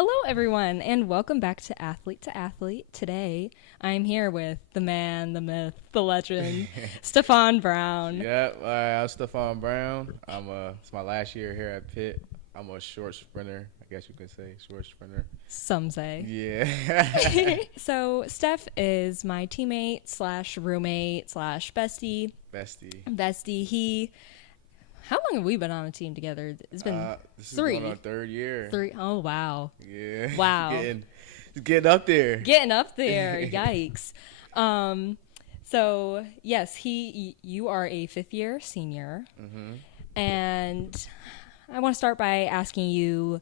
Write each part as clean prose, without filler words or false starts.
Hello, everyone, and welcome back to Athlete to Athlete. Today, I'm here with the man, the myth, the legend, Stephon Brown. Yep, I'm Stephon Brown. It's my last year here at Pitt. I'm a short sprinter, I guess you could say, short sprinter. Some say. Yeah. So, Steph is my teammate slash roommate slash bestie. Bestie. How long have we been on a team together? It's been This three. is going on third year. Three. Oh, wow. Yeah. Wow. Getting up there. Getting up there. Yikes. So, yes, you are a fifth-year senior. Mm-hmm. And I want to start by asking you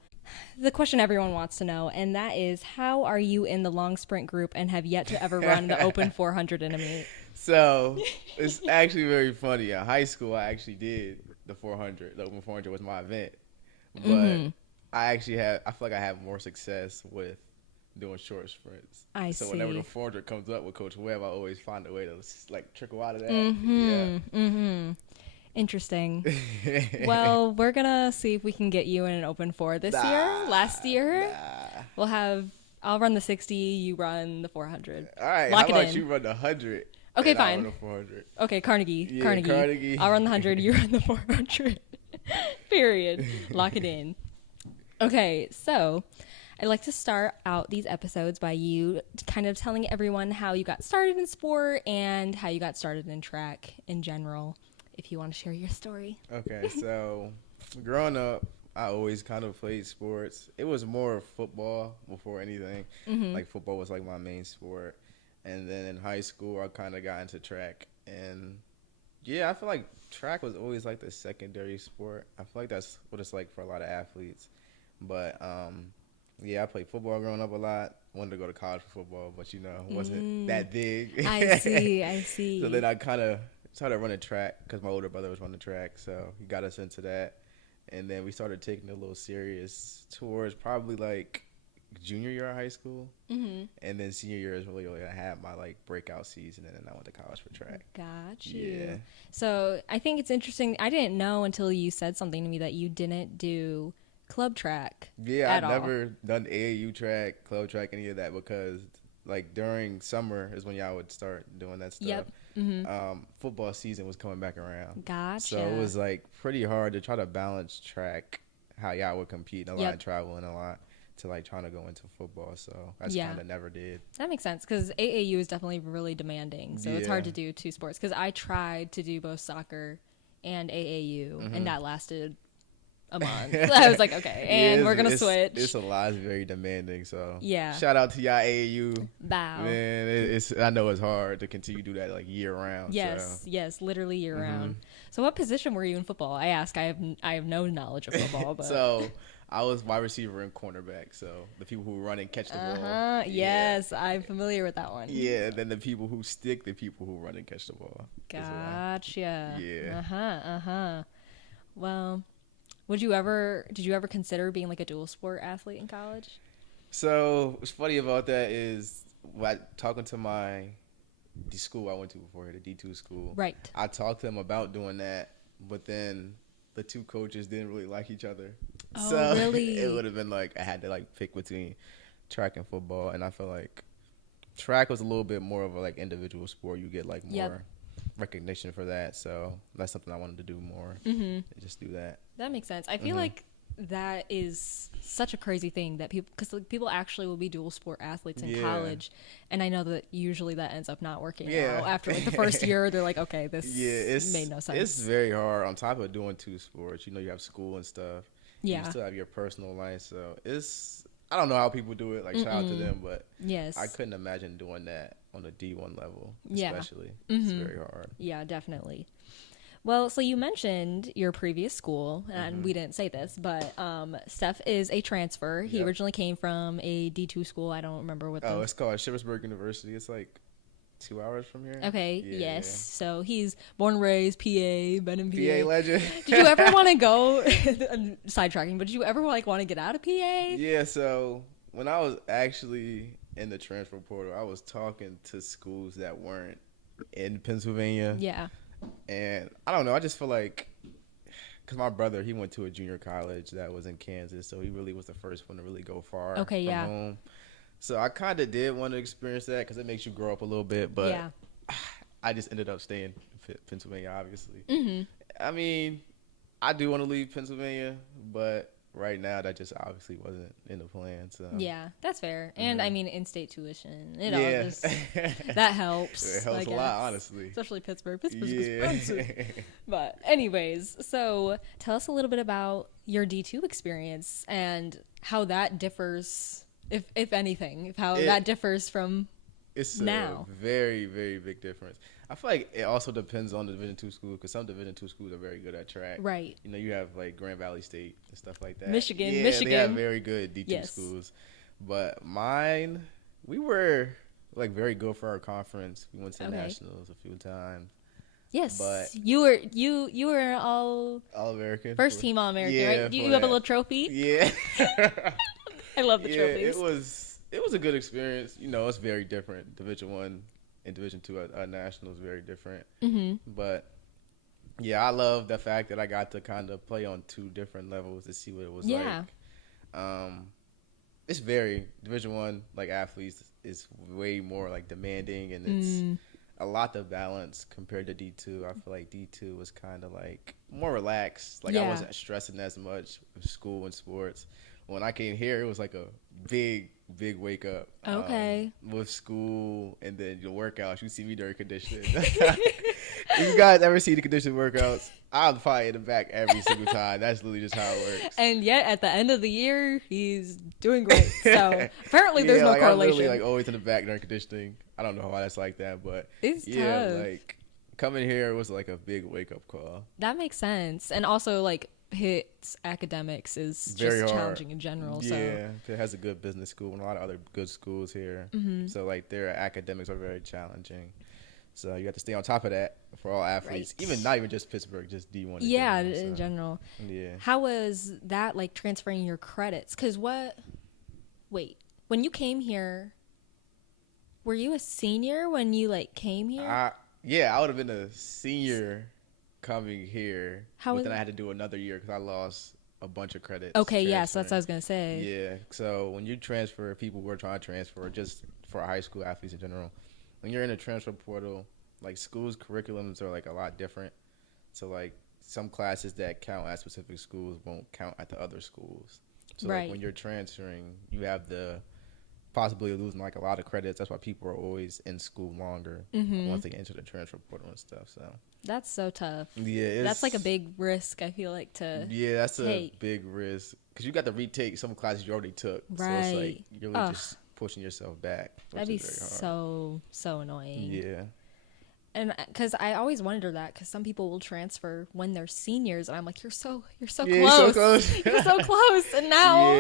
the question everyone wants to know, and that is, how are you in the long sprint group and have yet to ever run the open 400 in a meet? So, it's actually very funny. In high school, I actually did the 400. The open 400 was my event. But I feel like I have more success with doing short sprints. I so see. Whenever the 400 comes up with Coach Webb, I always find a way to like trickle out of that. Interesting. Well, we're gonna see if we can get you in an open 4 this year. Last year, I'll run the 60, you run the 400. All right, Lock how it about in. you run the 100? Okay, and I'll fine. run the 400. Okay, Carnegie. Yeah, Carnegie. I'll run the 100, you run the 400. Period. Lock it in. Okay, so I'd like to start out these episodes by you kind of telling everyone how you got started in sport and how you got started in track in general, if you want to share your story. Okay, so growing up, I always kind of played sports. It was more football before anything. Like football was like my main sport. And then in high school, I kind of got into track. And yeah, I feel like track was always like the secondary sport. I feel like that's what it's like for a lot of athletes. But yeah, I played football growing up a lot. Wanted to go to college for football, but wasn't that big. I see. So then I kind of started running track because my older brother was running track, so he got us into that. And then we started taking it a little serious towards probably like junior year of high school. And then senior year is really I had my like breakout season, and then I went to college for track. Got you. Yeah. So I think it's interesting. I didn't know until you said something to me that you didn't do club track. Yeah, I've never done AAU track, club track, any of that, because like during summer is when y'all would start doing that stuff. Yep. Football season was coming back around. Gotcha. So it was like pretty hard to try to balance track, how y'all would compete and a lot of travel and a lot to like trying to go into football. So that's kind of never did. That makes sense because AAU is definitely really demanding. So it's hard to do two sports because I tried to do both soccer and AAU and that lasted a month. So I was like, okay, and we're gonna switch. It's a lot. It's very demanding. So yeah, shout out to y'all AAU. Bow. Man, I know it's hard to continue to do that like year round. Yes, literally year round. So what position were you in football? I ask. I have no knowledge of football. But. So I was wide receiver and cornerback. So the people who run and catch the ball. Yes, I'm familiar with that one. Yeah, then the people who stick, the people who run and catch the ball. Gotcha. Yeah. Well. Did you ever consider being like a dual sport athlete in college? So what's funny about that is talking to the school I went to before here, the D2 school. Right. I talked to them about doing that, but then the two coaches didn't really like each other. Oh, so really? It would have been like I had to like pick between track and football, and I feel like track was a little bit more of a like individual sport. You get like more recognition for that, so that's something I wanted to do more. Just do that. That makes sense. I feel like that is such a crazy thing that people actually will be dual sport athletes in college, and I know that usually that ends up not working out. After like the first year, they're like, okay, this made no sense. It's very hard on top of doing two sports. You have school and stuff. Yeah, you still have your personal life, so I don't know how people do it. Like shout out to them, but I couldn't imagine doing that on a D1 level, especially. It's very hard. Yeah, definitely. Well, so you mentioned your previous school, and we didn't say this, but Steph is a transfer. He originally came from a D2 school. I don't remember what. It's called Shippensburg University. It's like 2 hours from here. Okay. Yeah. So he's born and raised PA, been in PA. PA legend. Did you ever want to go? I'm sidetracking, but did you ever want to get out of PA? Yeah. So when I was actually in the transfer portal, I was talking to schools that weren't in Pennsylvania. Yeah. And I don't know, I just feel like because my brother, he went to a junior college that was in Kansas, so he really was the first one to really go far Okay, from yeah. home. So I kind of did want to experience that because it makes you grow up a little bit, but Yeah. I just ended up staying in Pennsylvania, obviously. Mm-hmm. I mean, I do want to leave Pennsylvania, but right now that just obviously wasn't in the plan. So Yeah, that's fair. And I mean, in-state tuition, it all yeah, just that helps. it helps I a guess. lot, honestly. Especially Pittsburgh. Pittsburgh's Yeah. expensive. But anyways, so tell us a little bit about your D2 experience and how that differs, if anything, that differs from It's now. a very, very big difference. I feel like it also depends on the Division II school because some Division II schools are very good at track. Right. You know, you have like Grand Valley State and stuff like that. Michigan. They have very good D2 schools. But mine, we were like very good for our conference. We went to nationals a few times. Yes, but you were all American, first team All American, right? You have a little trophy. Yeah, I love the trophies. It was a good experience. You know, it's very different. Division I and Division II national is very different. Mm-hmm. But yeah, I love the fact that I got to kind of play on two different levels to see what it was like. It's very Division I, like athletes is way more like demanding and it's a lot to balance compared to D2. I feel like D2 was kind of like more relaxed. Like I wasn't stressing as much with school and sports. When I came here, it was like a big wake up. Okay. With school and then your workouts. You see me during conditioning. If you guys ever see the conditioning workouts, I'm probably in the back every single time. That's literally just how it works. And yet, at the end of the year, he's doing great. So apparently, there's no correlation. I'm literally like always in the back during conditioning. I don't know why that's like that, but it's tough. Like coming here was like a big wake up call. That makes sense, and also like Pitt's academics is very just hard. challenging in general. Yeah, so. Pitt has a good business school and a lot of other good schools here. Mm-hmm. So like their academics are very challenging. So you have to stay on top of that for all athletes, even not even just Pittsburgh, just D1. Yeah, in general. Yeah. How was that like transferring your credits? Because when you came here, were you a senior when you like came here? I would have been a senior coming here, but then I had to do another year because I lost a bunch of credits. Okay, yeah, so that's what I was gonna say. Yeah, so when you transfer, people were trying to transfer just for high school athletes in general. When you're in a transfer portal, like schools' curriculums are like a lot different. So like some classes that count at specific schools won't count at the other schools. So like when you're transferring, you have the possibility of losing like a lot of credits. That's why people are always in school longer once they enter the transfer portal and stuff. So that's so tough. Yeah, that's like a big risk. I feel like to that's a big risk because you got to retake some classes you already took. Right. So it's like you're really just pushing yourself back. That'd be so annoying. Yeah. And because I always wonder that because some people will transfer when they're seniors, and I'm like, you're so close, you're so close, and now,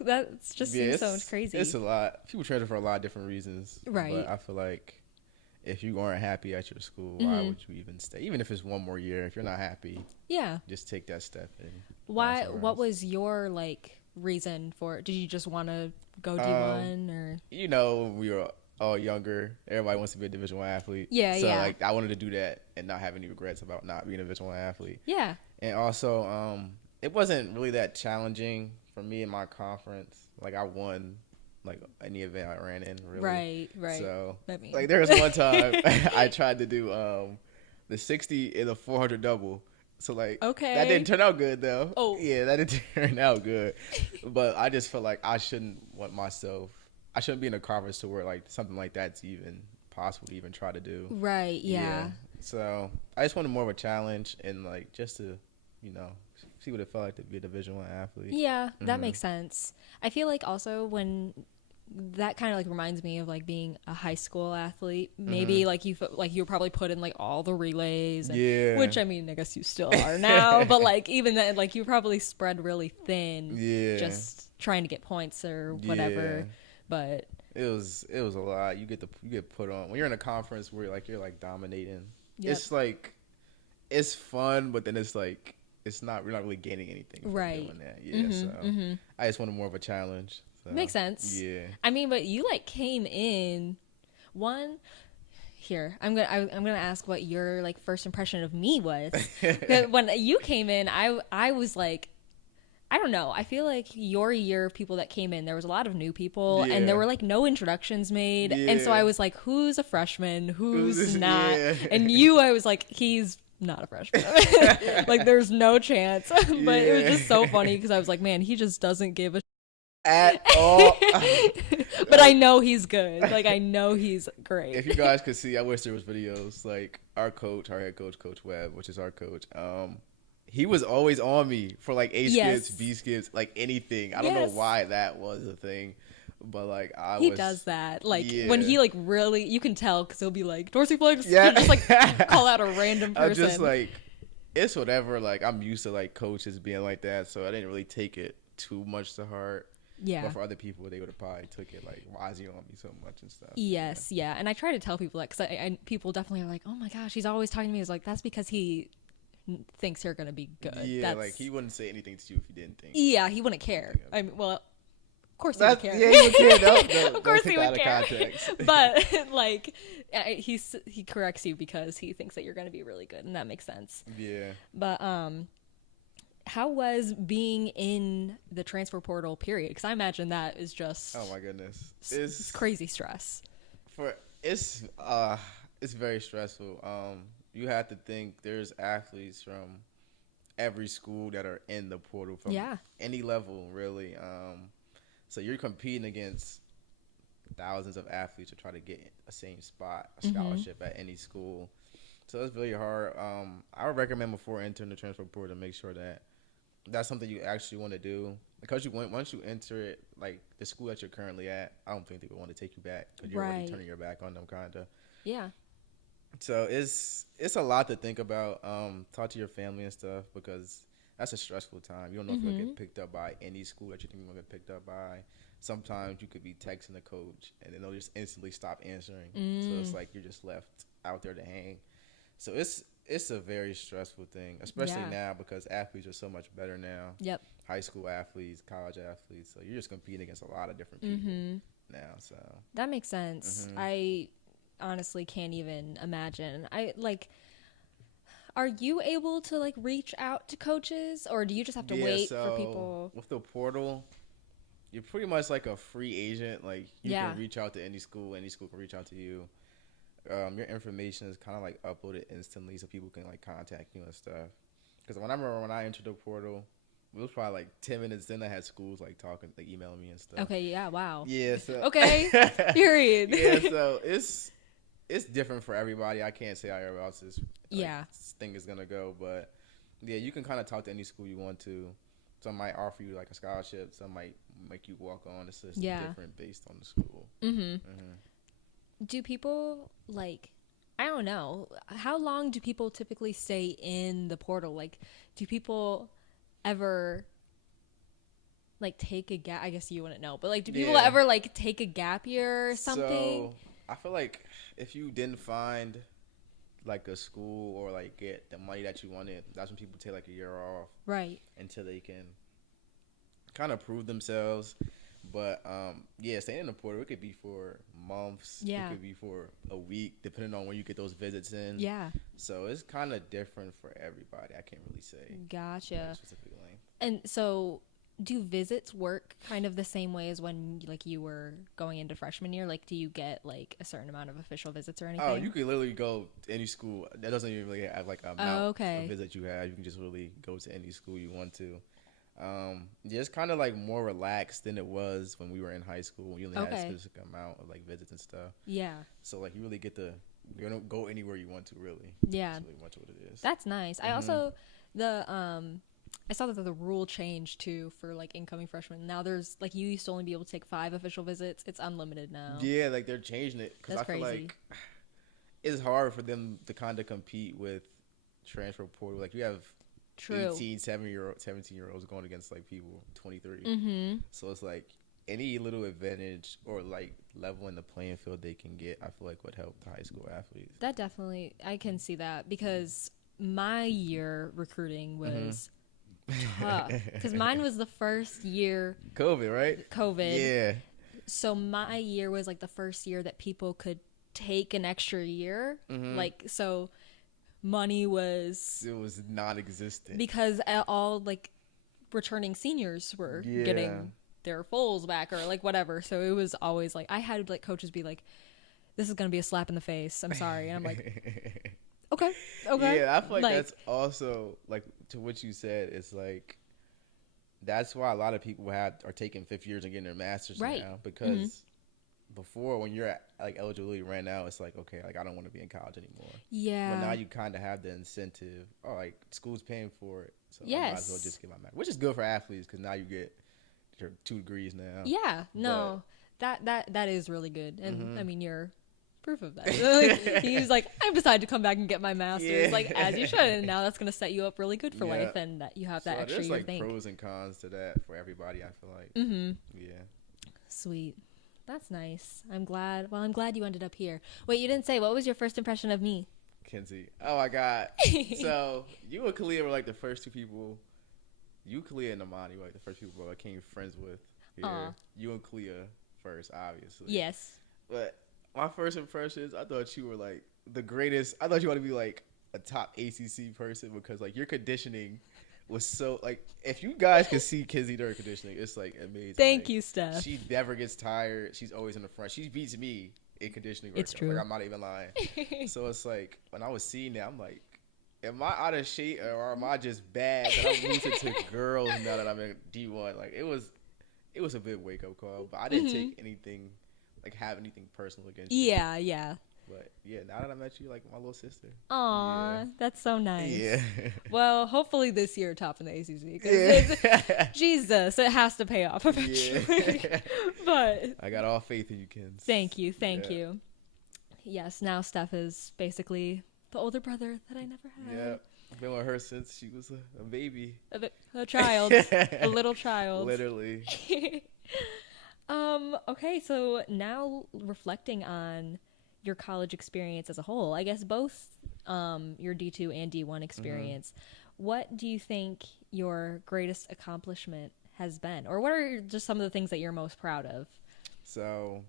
that's just seems so crazy. It's a lot. People transfer for a lot of different reasons, right? But I feel like if you aren't happy at your school, why would you even stay? Even if it's one more year, if you're not happy, just take that step. Why? What was your like reason for it? Did you just want to go D1 or? You know, when we were all younger, everybody wants to be a Division I athlete. So like I wanted to do that and not have any regrets about not being a Division I athlete. Yeah. And also, it wasn't really that challenging for me in my conference. Like I won like any event I ran in, really. Right. So like there was one time I tried to do the 60 and the 400 double. So like that didn't turn out good though. Oh. Yeah, that didn't turn out good. But I just felt like I shouldn't be in a conference to where like something like that's even possible to even try to do. Right, yeah. So I just wanted more of a challenge and like just to, see what it felt like to be a Division I athlete. Yeah, that makes sense. I feel like also when that kind of like reminds me of like being a high school athlete. Maybe like you probably put in like all the relays, and, which I mean I guess you still are now, but like even then like you probably spread really thin, just trying to get points or whatever. Yeah. But it was a lot. You get put on when you're in a conference where like you're like dominating. Yep. It's like it's fun, but then it's like we're not really gaining anything from doing that. Yeah, I just wanted more of a challenge. So, makes sense. Yeah. I mean, but you like came in Here, I'm gonna ask what your like first impression of me was. 'Cause when you came in, I was like, I don't know. I feel like your year of people that came in, there was a lot of new people, and there were like no introductions made, and so I was like, who's a freshman, who's not? Yeah. And I was like, he's not a freshman. Like, there's no chance. But it was just so funny because I was like, man, he just doesn't give a at all. But I know he's good. Like, I know he's great. If you guys could see, I wish there was videos. Like our head coach, Coach Webb, which is our coach. He was always on me for like A skips, B skips, like anything. I don't know why that was a thing, but like he does that. Like when he like really, you can tell because he'll be like dorsiflex. Yeah, just like call out a random person. I'm just like, it's whatever. Like I'm used to like coaches being like that, so I didn't really take it too much to heart. Yeah. But for other people, they would have probably took it like, why is he on me so much and stuff. Yes, yeah. And I try to tell people that because people definitely are like, oh my gosh, he's always talking to me. It's like, that's because he thinks you're going to be good. Yeah, like he wouldn't say anything to you if he didn't think. Yeah, he wouldn't care. I mean, well, of course he would care. Yeah, he would care. Of course he would care. But like, he corrects you because he thinks that you're going to be really good, and that makes sense. Yeah. But how was being in the transfer portal period? Because I imagine that is just oh my goodness, it's crazy stress. It's very stressful. You have to think there's athletes from every school that are in the portal from any level, really. So you're competing against thousands of athletes to try to get a same spot, a scholarship at any school. So it's really hard. I would recommend before entering the transfer portal to make sure that that's something you actually want to do. Because once you enter it, like the school that you're currently at, I don't think they would want to take you back because you're already turning your back on them, kind of. Yeah. So it's a lot to think about. Talk to your family and stuff because that's a stressful time. You don't know if you'll get picked up by any school that you think you're going to get picked up by. Sometimes you could be texting the coach and then they'll just instantly stop answering. So it's like you're just left out there to hang. So it's a very stressful thing, especially now because athletes are so much better now. Yep. High school athletes, college athletes. So you're just competing against a lot of different people now. So that makes sense. I honestly can't even imagine. Are you able to like reach out to coaches, or do you just have to wait for people? With the portal, you're pretty much like a free agent. Like you can reach out to any school can reach out to you. Your information is kind of like uploaded instantly so people can like contact you and stuff. Because when I entered the portal, it was probably like 10 minutes in I had schools like talking, like emailing me and stuff. Okay, yeah, wow. Yeah, so okay, period. Yeah, so it's different for everybody. I can't say how everybody else's thing is gonna go, but yeah, you can kind of talk to any school you want to. Some might offer you like a scholarship, some might make you walk on. It's just different based on the school. Do people like, I don't know, how long do people typically stay in the portal? Like, do people ever like take a gap? I guess you wouldn't know, but like, do people ever like take a gap year or something? So I feel like if you didn't find like a school or like get the money that you wanted, that's when people take like a year off, right? Until they can kind of prove themselves. But staying in the portal, it could be for months. Yeah. It could be for a week, depending on when you get those visits in. Yeah. So it's kind of different for everybody. I can't really say. Gotcha. Specifically. And so, do visits work kind of the same way as when like you were going into freshman year? Like, do you get like a certain amount of official visits or anything? Oh, you could literally go to any school. That doesn't even really have like an amount of visits you have. You can just really go to any school you want to. It's kind of like more relaxed than it was when we were in high school. You only had a specific amount of like visits and stuff. Yeah. So like you really get to go anywhere you want to, really. Yeah. That's really much what it is. That's nice. I also I saw that the rule changed too for like incoming freshmen. Now there's like you used to only be able to take 5 official visits. It's unlimited now. Yeah, like they're changing it because I feel like it's hard for them to kind of compete with transfer portal. Like you have 17-year-olds going against like people 23. So it's like any little advantage or like leveling the playing field they can get, I feel like would help the high school athletes. That definitely, I can see that because my year recruiting was tough because mine was the first year COVID, right? Yeah. So my year was like the first year that people could take an extra year. Mm-hmm. Like, so money was... It was non-existent. Because all, like, returning seniors were getting their fulls back or, like, whatever. So it was always, like, I had, like, coaches be like, this is going to be a slap in the face. I'm sorry. And I'm like, okay. Yeah, I feel like that's also, like, to what you said, it's like, that's why a lot of people are taking 5th years and getting their master's now. Because before, when you're at, like, eligibility right now, it's like, okay, like, I don't want to be in college anymore. Yeah. But now you kind of have the incentive. Oh, like, school's paying for it. So I might as well just get my master's. Which is good for athletes because now you get your 2 degrees now. Yeah. No, that is really good. And, I mean, you're proof of that. Like, he's like, I've decided to come back and get my master's, like, as you should, and now that's going to set you up really good for life, and that you have that extra year. There's like pros and cons to that for everybody, I feel like. Yeah. Sweet. That's nice. I'm glad you ended up here. Wait, you didn't say, what was your first impression of me? Mackenzie. Oh my God. So you and Kalia were like the first 2 people. You, Kalia, and Amani were like the first people I became friends with here. You and Kalia first, obviously. Yes. But my first impressions, I thought you were like the greatest. I thought you wanted to be like a top ACC person because like your conditioning was so like if you guys could see Kenzie during conditioning, it's like amazing. Thank like, you, Steph. She never gets tired. She's always in the front. She beats me in conditioning. It's true. Like I'm not even lying. So it's like when I was seeing that, I'm like, am I out of shape or am I just bad that I'm losing to girls now that I'm in D1? Like it was a big wake up call, but I didn't take anything. Like, have anything personal against you. Yeah. But, yeah, now that I met you, like, my little sister. Aw, that's so nice. Yeah. Well, hopefully this year top in the ACC. Because Jesus, it has to pay off eventually. Yeah. But I got all faith in you, Ken. Thank you. Yes, now Steph is basically the older brother that I never had. Yeah. I've been with her since she was a baby. A child. A little child. Literally. Okay, so now reflecting on your college experience as a whole, I guess both your D2 and D1 experience, what do you think your greatest accomplishment has been? Or what are just some of the things that you're most proud of? So,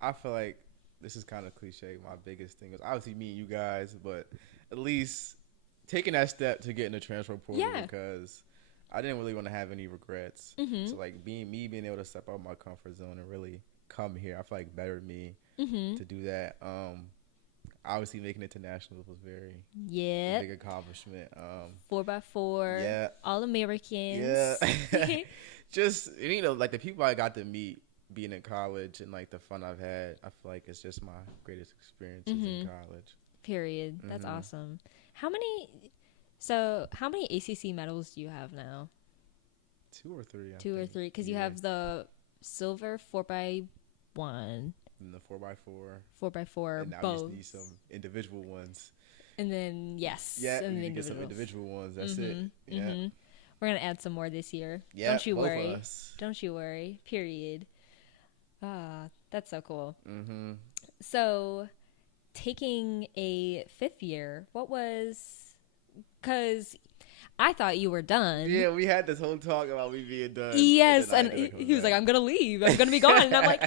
I feel like this is kind of cliche. My biggest thing is obviously me and you guys, but at least taking that step to get in the transfer portal because I didn't really want to have any regrets. So like being able to step out of my comfort zone and really come here, I feel like bettered me to do that. Obviously making it to nationals was very big accomplishment. 4x4, All Americans. Yeah. Just like the people I got to meet being in college and like the fun I've had, I feel like it's just my greatest experiences in college. Period. That's awesome. How many ACC medals do you have now? 2 or 3. 2 or 3, because you have the silver 4x1. And the 4x4. 4x4, and now both. You just need some individual ones. And then, and you get some individual ones. That's it. Yeah. We're going to add some more this year. Yeah, Don't you both worry. of us. Don't you worry. Period. That's so cool. So, taking a 5th year, what was... Because I thought you were done. Yeah, we had this whole talk about me being done. Yes, and he was like, I'm going to leave. I'm going to be gone. And I'm like,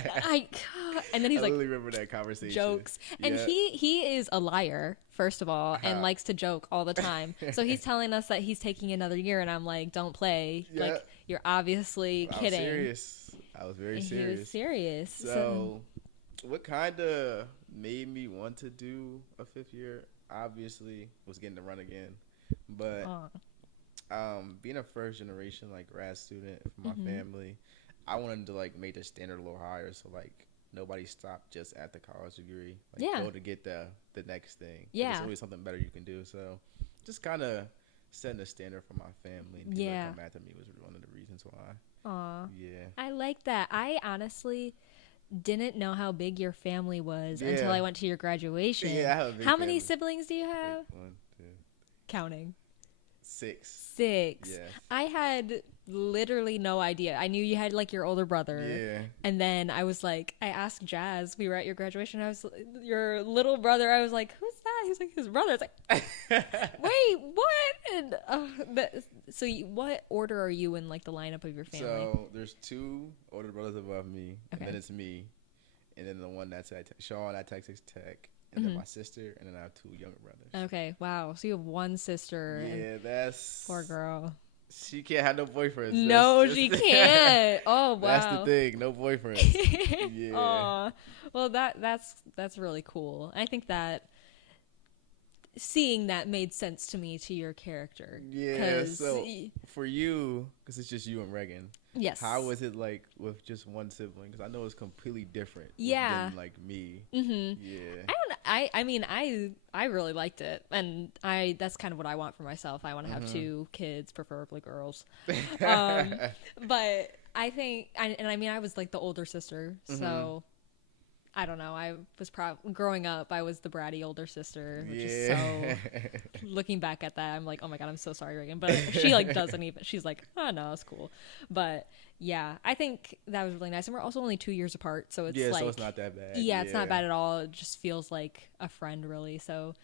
and then he's like, I really remember that conversation. Jokes. And he is a liar, first of all, and likes to joke all the time. So he's telling us that he's taking another year, and I'm like, don't play. Yeah. Like, you're obviously kidding. I was very serious. He was serious. So what kind of made me want to do a 5th year, obviously, was getting to run again. But being a first generation like grad student for my family, I wanted to like make the standard a little higher, so like nobody stopped just at the college degree. Like go to get the next thing. Yeah, there's always something better you can do. So just kind of setting a standard for my family. And people that come after me was one of the reasons why. Yeah, I like that. I honestly didn't know how big your family was until I went to your graduation. Yeah, I have a big How family. Many siblings do you have? 1, 2, counting. 6. Yes. I had literally no idea. I knew you had like your older brother. Yeah. And then I was like, I asked Jazz, we were at your graduation, I was your little brother. I was like, who's that? He was like, his brother. I was like, wait, what? And so what order are you in like the lineup of your family? So there's 2 older brothers above me, and then it's me. and then the one that's at Sean at Texas Tech, and then my sister, and then I have 2 younger brothers. Okay, wow. So you have one sister. Yeah, that's poor girl. She can't have no boyfriends. No, she can't. Oh, wow. That's the thing. No boyfriends. Yeah. Aw. Well, that's really cool. I think that seeing that made sense to me, to your character. Yeah. So for you, because it's just you and Reagan. Yes. How was it like with just one sibling? Because I know it's completely different. Yeah. Than like me. Mm-hmm. Yeah. I mean, I really liked it, and that's kind of what I want for myself. I want to have 2 kids, preferably girls. But I think, I mean, I was like the older sister, so I don't know. I was growing up, I was the bratty older sister, which is so. Looking back at that, I'm like, oh my god, I'm so sorry, Reagan. But she like doesn't even. She's like, oh no, it's cool. But yeah, I think that was really nice, and we're also only 2 years apart, so it's like, so it's not that bad. Yeah, it's not bad at all. It just feels like a friend, really. So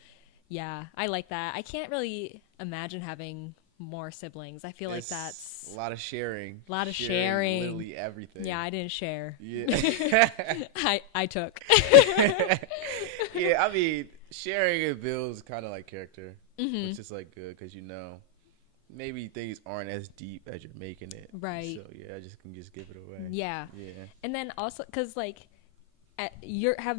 yeah, I like that. I can't really imagine having more siblings. I feel like that's a lot of sharing. A lot of sharing. Literally everything. Yeah, I didn't share. Yeah. I took. Yeah, I mean, sharing it builds kind of like character, which is like good because maybe things aren't as deep as you're making it. Right. So yeah, I just can give it away. Yeah. Yeah. And then also because like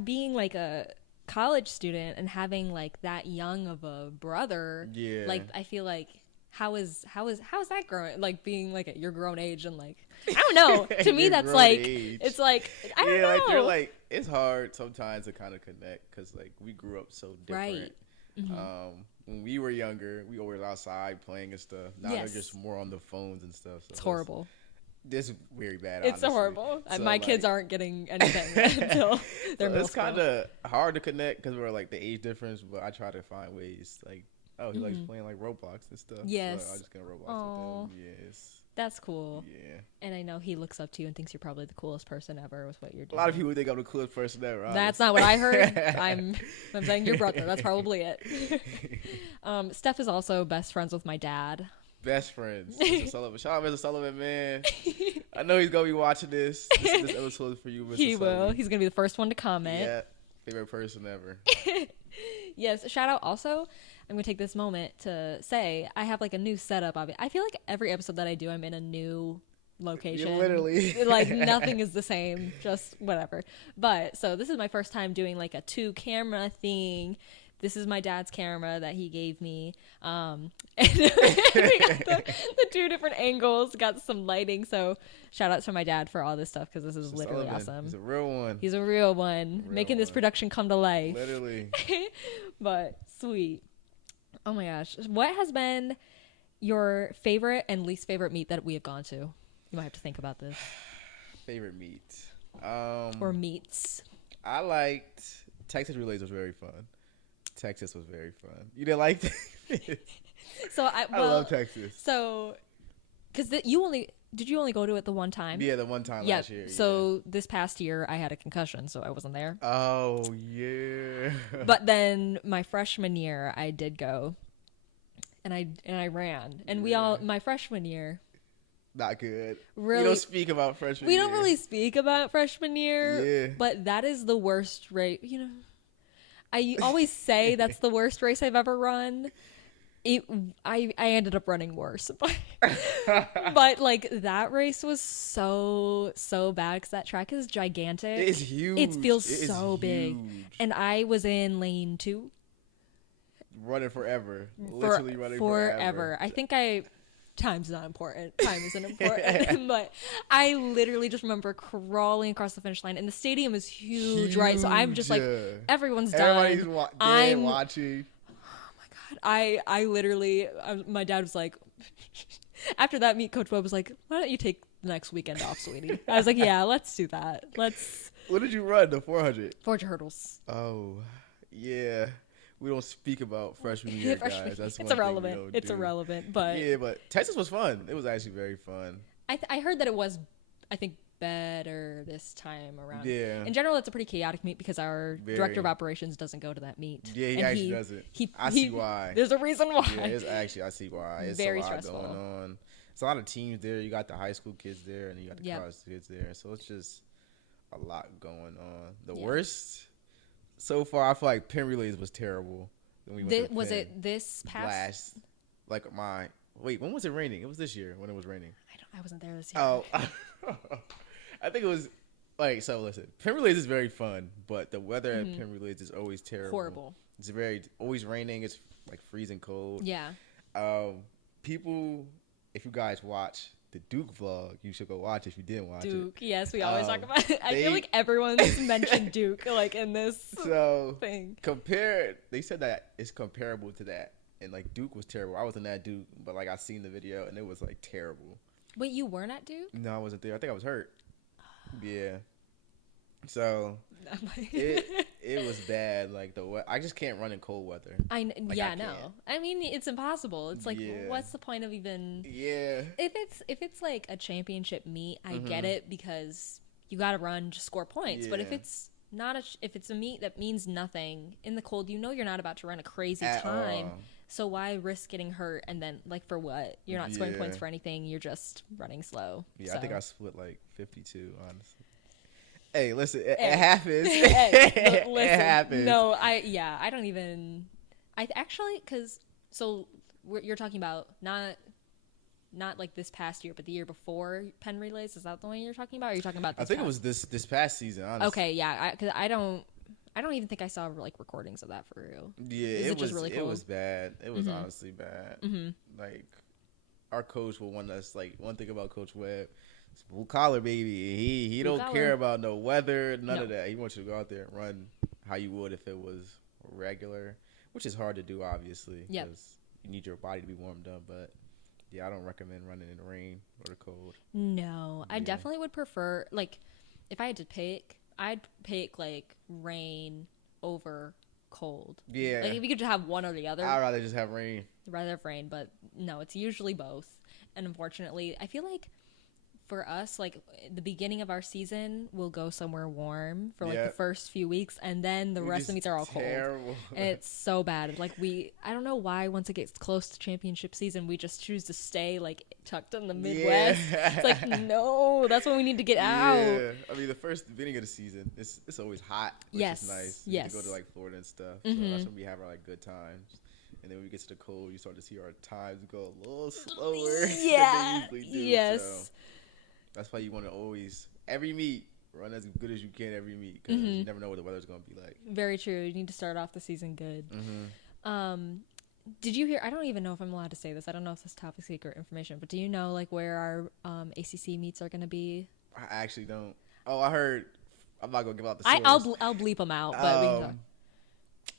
being like a college student and having like that young of a brother. Yeah. Like I feel like. How is that growing? Like being like at your grown age and like I don't know. To me, that's like age. It's like I don't know. Like you're like it's hard sometimes to kind of connect because like we grew up so different. Right. When we were younger, we were outside playing and stuff. Now they're just more on the phones and stuff. So it's horrible. This is very bad. It's honestly. Horrible. So my kids aren't getting anything until they're middle school. It's kind of hard to connect because we're like the age difference. But I try to find ways like. Oh, he likes playing like Roblox and stuff. Yes. So I just get Roblox with him. Yes. That's cool. Yeah. And I know he looks up to you and thinks you're probably the coolest person ever with what you're doing. A lot of people think I'm the coolest person ever. Honestly. That's not what I heard. I'm saying your brother. That's probably it. Steph is also best friends with my dad. Best friends. Mr. Sullivan. Shout out Mr. Sullivan, man. I know he's going to be watching this. This episode for you, Mr. He Sullivan. will. He's going to be the first one to comment. Yeah. Favorite person ever. Yes. Shout out also. I'm going to take this moment to say I have like a new setup of it. I feel like every episode that I do, I'm in a new location. Yeah, literally. Like nothing is the same, just whatever. But so this is my first time doing like a 2-camera thing. This is my dad's camera that he gave me. And we got the 2 different angles, got some lighting. So shout out to my dad for all this stuff because this is literally awesome. He's a real one. He's a real one. Making this production come to life. Literally. But sweet. Oh my gosh. What has been your favorite and least favorite meet that we have gone to? You might have to think about this. Favorite meet. Or meets. I liked Texas Relays was very fun. Texas was very fun. You didn't like that? So I love Texas. So, because did you only go to it the one time? Yeah, the one time last year. So this past year I had a concussion, so I wasn't there. Oh yeah. But then my freshman year I did go, and I ran, and my freshman year. Not good. Really, we don't speak about freshman year. We don't really speak about freshman year. Yeah. But that is the worst race. You know, I always say that's the worst race I've ever run. I ended up running worse, but like that race was so bad because that track is gigantic. It is huge. It feels so big, and I was in lane 2, running forever, literally running forever. I think time's not important. Time isn't important, but I literally just remember crawling across the finish line, and the stadium is huge. Right? So I'm just like, everyone's done. Everybody's I'm watching. I literally, my dad was like, after that meet, Coach Bob was like, why don't you take the next weekend off, sweetie? I was like, yeah, let's do that. What did you run, the 400? 400 hurdles. Oh, yeah. We don't speak about freshman year, guys. That's it's irrelevant. It's irrelevant, but... Yeah, but Texas was fun. It was actually very fun. I heard that it was, I think, better this time around. Yeah. In general, it's a pretty chaotic meet because our director of operations doesn't go to that meet. Yeah, he actually doesn't. I see why. There's a reason why. Yeah, I see why. It's very a lot stressful. going on. It's a lot of teams there. You got the high school kids there, and you got the college kids there. So it's just a lot going on. The worst so far, I feel like Penn relays was terrible. When we went Was it this past? Like when was it raining? It was this year when it was raining. I wasn't there this year. Oh, I think it was like, so listen, Penn relays is very fun, but the weather at Penn relays is always terrible. Horrible. It's always raining. It's like freezing cold. Yeah. People, if you guys watch the Duke vlog, you should go watch it if you didn't watch it. Duke, yes, we always talk about it. I feel like everyone's mentioned Duke like in this thing. They said that it's comparable to that. And like Duke was terrible. I wasn't at Duke, but like I seen the video and it was like terrible. Wait, you weren't at Duke? No, I wasn't there. I think I was hurt. Yeah. So it was bad. Like I just can't run in cold weather. I mean, it's impossible. It's like, what's the point of even? Yeah. If it's like a championship meet, I get it because you got to run to score points. Yeah. But if it's not if it's a meet that means nothing in the cold, you're not about to run a crazy time. So why risk getting hurt and then like for what? You're not scoring points for anything. You're just running slow. Yeah, so. I think I split like 52, honestly. Hey, listen, it happens. Listen, it happens. No, I don't even. You're talking about not like this past year, but the year before Penn relays. Is that the one you're talking about? Or are you talking about? I think it was this past season. Honestly. Okay, yeah, because I don't even think I saw like recordings of that for real. Yeah, it was really cool? It was bad. It was honestly bad. Like our coach will want us. Like one thing about Coach Webb. Blue collar, baby. He don't care about no weather, none of that. He wants you to go out there and run how you would if it was regular, which is hard to do, obviously, because you need your body to be warmed up. But yeah, I don't recommend running in the rain or the cold. No, I definitely would prefer, like, if I had to pick, I'd pick like rain over cold. Yeah, like if you could just have one or the other. I'd rather just have rain. Rather have rain, but no, it's usually both. And unfortunately, I feel like. For us, like the beginning of our season, we'll go somewhere warm for like the first few weeks, and then the rest of the meets are all cold. And it's so bad. Like I don't know why once it gets close to championship season, we just choose to stay like tucked in the Midwest. Yeah. It's like no, that's when we need to get out. Yeah, I mean the beginning of the season, it's always hot, which is nice. Yes, to go to like Florida and stuff. So that's when we have our like good times. And then when we get to the cold, you start to see our times go a little slower. Yeah. Than they usually do. Yes. So. That's why you want to always, every meet, run as good as you can every meet because you never know what the weather's going to be like. Very true. You need to start off the season good. Did you hear, I don't even know if I'm allowed to say this. I don't know if this is top secret information, but do you know like where our ACC meets are going to be? I actually don't. Oh, I heard, I'm not going to give out the source. I'll bleep them out, but we can talk.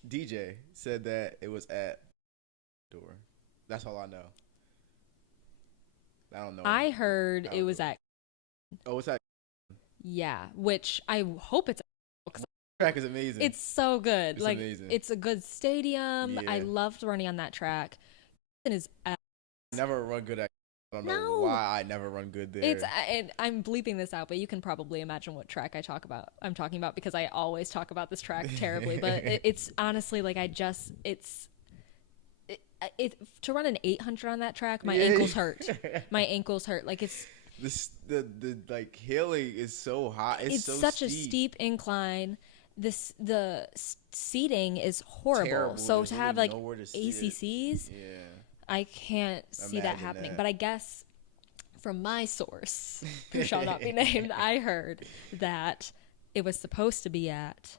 DJ said that it was at door. That's all I know. I don't know. I heard it was at. Oh, it's at. Yeah, which I hope it's. The track is amazing. It's so good. It's like amazing. It's a good stadium. Yeah. I loved running on that track. It is. Never run good at. I don't know why I never run good there. And I'm bleeping this out, but you can probably imagine what track I'm talking about because I always talk about this track terribly. But it's honestly like to run an 800 on that track, my ankles hurt. My ankles hurt. Like it's. The like hilling is so hot. It's so such a steep incline. The seating is horrible. Terrible. So to have like ACCs, I can't see that happening. But I guess from my source, who shall not be named, I heard that it was supposed to be at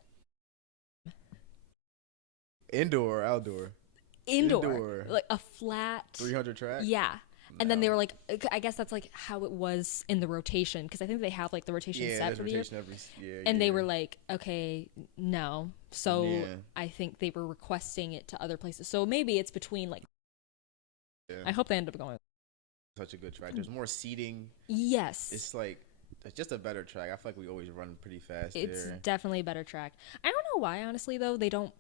indoor or outdoor. Indoor, like a flat 300 track. Yeah. And then they were like, I guess that's like how it was in the rotation because I think they have like the rotation set for the year. And they were like, okay, no. So I think they were requesting it to other places. So maybe it's between like. Yeah. I hope they end up going. Such a good track. There's more seating. Yes. It's like it's just a better track. I feel like we always run pretty fast. It's definitely a better track. I don't know why, honestly, though they don't